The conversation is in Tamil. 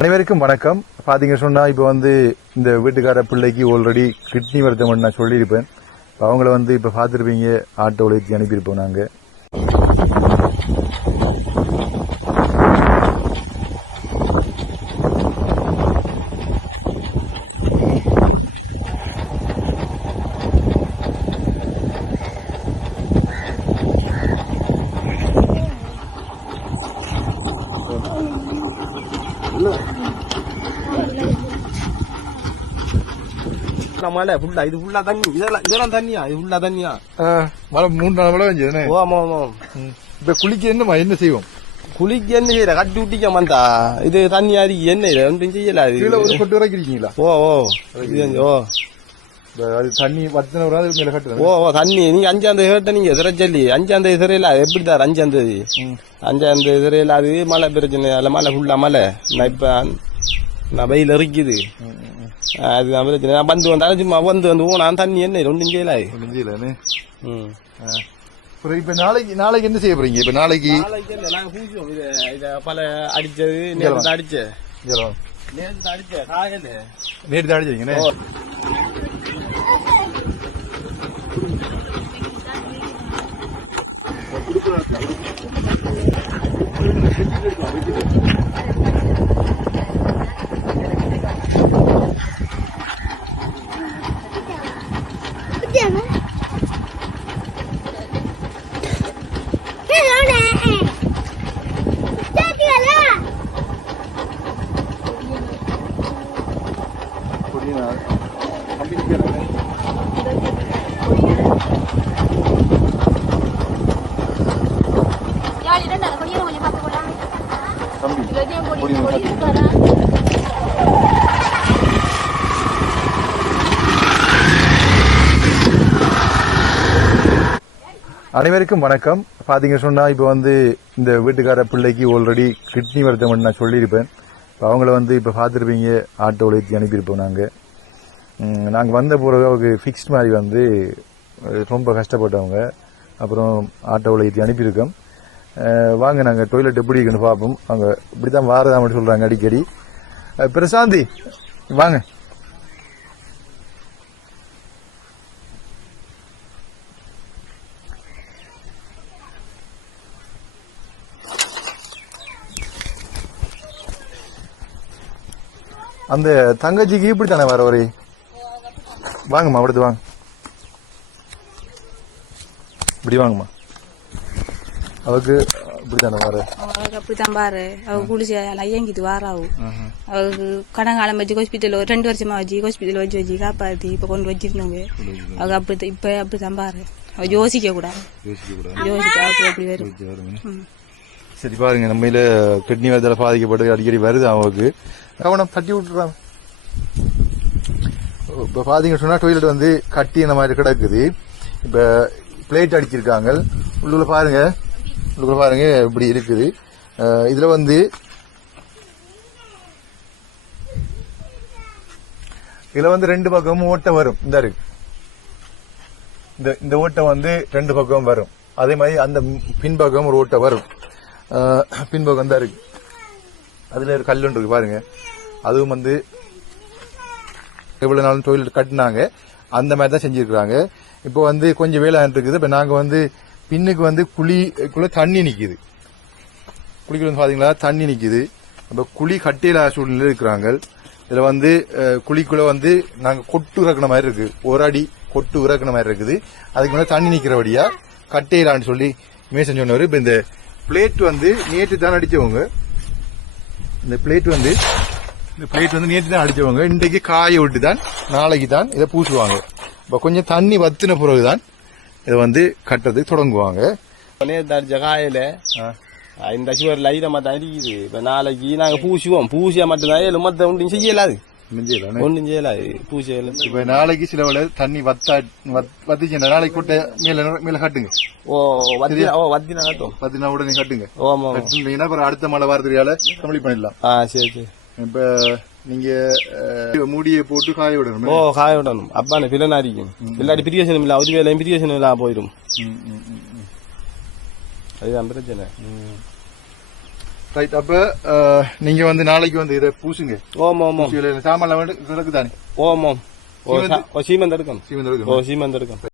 அனைவருக்கும் வணக்கம். பாத்தீங்க சொன்னா இப்போ வந்து இந்த வீட்டுக்கார பிள்ளைக்கு ஆல்ரெடி கிட்னி வருத்தம் நான் சொல்லியிருப்பேன். அவங்கள வந்து இப்ப பார்த்துருப்பீங்க ஆட்டோ ஏற்றி அனுப்பியிருப்போம் நாங்கள் மழை ஃபுல்லா இது ஃபுல்லா தண்ணி. இதெல்லாம் இதெல்லாம் தண்ணியா? இது ஃபுல்லா தண்ணியா? மழை மூணு நாள் மழை பெஞ்சது ஓ ஆமா ஆமா. இப்ப குளிக்க என்னமா என்ன செய்வோம்? குளிக்க என்ன செய்யற? கட்டி விட்டிக்க மாட்டா இது தண்ணி அரி என்ன? இது ஒன்றும் செய்யல கீழே ஒரு கொட்டு வரைக்கிறீங்களா ஓ ஓ. இது ஓ. அது தண்ணி மேல கட்டுறது. ஓ ஓ தண்ணி. நீங்க அஞ்சாம் தேதி கேட்ட நீங்க சிறை சொல்லி. அஞ்சாம் தேதி சிறையில எப்படி தார் அஞ்சாம் தேதி? அஞ்சாம் தேதி அது மழை பிரச்சனை. அல்ல மழை ஃபுல்லா மழை. நான் இப்ப நான் வெயில் இருக்குது அதுதான் பிரச்சனை நான் வந்து வந்தாலும் சும்மா வந்து வந்து நான் தண்ணி என்ன ஒன்றும் செய்யல நெஞ்சிலன்னு ம். அப்புறம் இப்ப நாளைக்கு நாளைக்கு என்ன செய்ய போறீங்க? இப்ப நாளைக்கு நாளைக்கு இல்ல, நாங்க பூசுவோம் இத இத பல அடிச்சது நேற்று அடிச்ச. நேற்று அடிச்ச காயல நேற்று தான் அடிச்சிருக்கீங்க அனைவருக்கும் வணக்கம். பாத்தீங்க சொன்னா இப்போ வந்து இந்த வீட்டுக்கார பிள்ளைக்கு ஆல்ரெடி கிட்னி வருத்தம் நான் சொல்லியிருப்பேன். அவங்கள வந்து இப்போ பார்த்துருப்பீங்க ஆட்டோவில் ஏற்றி அனுப்பியிருப்போம் நாங்கள் நாங்கள் வந்த பிறகு அவங்க ஃபிக்ஸ்ட் மாதிரி வந்து ரொம்ப கஷ்டப்பட்டவங்க. அப்புறம் ஆட்டோவில் ஏற்றி அனுப்பியிருக்கோம். வாங்க நாங்கள் டொய்லெட் எப்படி இருக்குன்னு பார்ப்போம். அவங்க இப்படி தான் வாரதா மட்டும் சொல்கிறாங்க அடிக்கடி. பிரசாந்தி வாங்க. அந்த தங்கச்சிக்கு இப்படி தானே வர ஒரு வாங்கம்மா அப்படிது வாங்க. இப்படி வாங்கம்மா. அவருக்கு இப்படி தானே வர அவளுக்கு அப்படித்தான் பாரு அவ குளிச்சு ஐயங்கிட்டு வாராவு அவளுக்கு கடங்காலம் வச்சு ஹாஸ்பிட்டல் ஒரு ரெண்டு வருஷமா வச்சு ஹாஸ்பிட்டல் வச்சு வச்சு காப்பாத்தி இப்ப கொண்டு வச்சிருந்தவங்க அவங்க அப்படி இப்ப அப்படித்தான் பாரு அவ யோசிக்க கூடாது யோசிக்க அப்படி அப்படி வரும். சரி பாருங்க நம்மையில கிட்னி வரதால பாதிக்கப்பட்டு அடிக்கடி வருது அவங்களுக்கு கவனம் தட்டி விட்டுறாங்க இப்ப பாத்தீங்க சொன்னா டொய்லெட் வந்து கட்டி இந்த மாதிரி கிடக்குது இப்ப பிளேட் அடிச்சிருக்காங்க உள்ள பாருங்க உள்ள பாருங்க இப்படி இருக்குது. இதில் வந்து இதில் வந்து ரெண்டு பக்கமும் ஓட்டை வரும். இந்த இருக்கு இந்த இந்த ஓட்டை வந்து ரெண்டு பக்கம் வரும். அதே மாதிரி அந்த பின்பக்கம் ஒரு ஓட்டை வரும். பின்பக்கம் தான் இருக்கு அதுல ஒரு கல் இருக்கு பாருங்க. அதுவும் வந்து எவ்வளவு நாளும் தொழில் கட்டினாங்க. அந்த மாதிரி தான் செஞ்சிருக்கிறாங்க. இப்போ வந்து கொஞ்சம் வேலை இருக்குது. இப்போ நாங்கள் வந்து பின்னுக்கு வந்து குழிக்குள்ள தண்ணி நிக்குது. குழிக்குள்ள வந்து பாத்தீங்களா? தண்ணி நிக்குது. நம்ம குழி கட்டியில சூழ்நிலை இருக்கிறாங்க. இதுல வந்து குழிக்குள்ள வந்து நாங்க கொட்டு இறக்குன மாதிரி இருக்கு. ஒரு அடி கொட்டு இறக்குன மாதிரி இருக்குது. அதுக்கு மேல தண்ணி நிக்கிறபடியா கட்டையிலான்னு சொல்லி மேசன் சொன்னவர். இப்ப இந்த பிளேட் வந்து நேற்று தான் அடிச்சவங்க. இந்த பிளேட் வந்து இந்த பிளேட் வந்து நேற்று தான் அடிச்சவங்க. இன்றைக்கு காய விட்டு தான் நாளைக்கு தான் இதை பூசுவாங்க. இப்ப கொஞ்சம் தண்ணி வத்தின பிறகுதான் இதை வந்து கட்டுறதுக்கு தொடங்குவாங்க. நேற்று அடிச்ச காயில இந்த சுவர் லைரமா தான் இருக்குது இப்ப நாளைக்கு நாங்க பூசுவோம். பூசியா மட்டும்தான் ஏழு மத்த ஒன்றும் செய்யலாது ஒன்றும் செய்யலாது பூசியல இப்ப நாளைக்கு சில வேளை தண்ணி வத்தா வத்- வத்திச்சுன்னா நாளைக்கு கொட்டை மேல மேல கட்டுங்க. ஓ வத்தினா ஓ வத்தினா காட்டும். வத்தினா உடனே கட்டுங்க. ஓமா கட்டுனீங்கன்னா அப்புறம் அடுத்த மழை வாரத்துக்கால கம்ப்ளீட் பண்ணிடலாம். ஆ சரி சரி. இப்ப நீங்க மூடியை போட்டு காய விடணும். ஓ காய விடணும். அப்பான பிள்ளை அடிக்கும் இல்லாட்டி பிரியசனம் இல்ல அவதி வேலையும் பிரியசனம் இல்லாம போயிடும். அதுதான் பிரச்சனை. ரைட் அப்ப அஹ், நீங்க வந்து நாளைக்கு வந்து இதை பூசுங்க. ஓம் ஓம் சாமான் வந்து கிடக்கு தானே ஓம் ஓம். ஓ சா- ஓ சீமந்த்